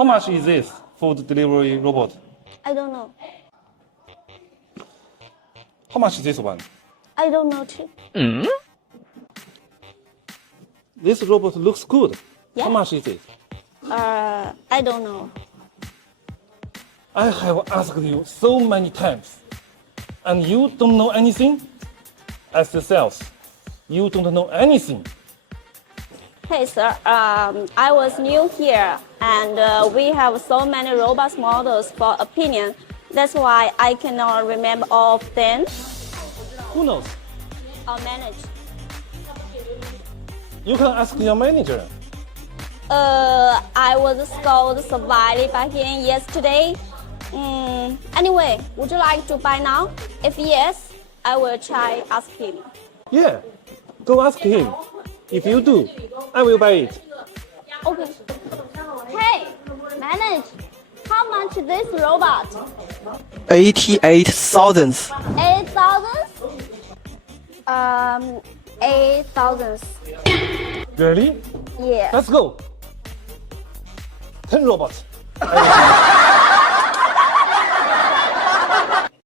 How much is this food delivery robot? I don't know. How much is this one? I don't know too. This robot looks good. Yeah. How much is it? I don't know. I have asked you so many times, and you don't know anything? As the sales, you don't know anything. Hey sir, I was new here and we have so many robot models for opinion. That's why I cannot remember all of them Who knows? or manage. You can ask your manager. I was scored severely by him yesterday. Anyway, would you like to buy now? If yes, I will try ask him. Yeah, go ask him. If you do, I will buy it. Okay. Hey, manage. How much is this robot? 88,000. 8,000? 8,000. Really? Yeah. Let's go. 10 robots.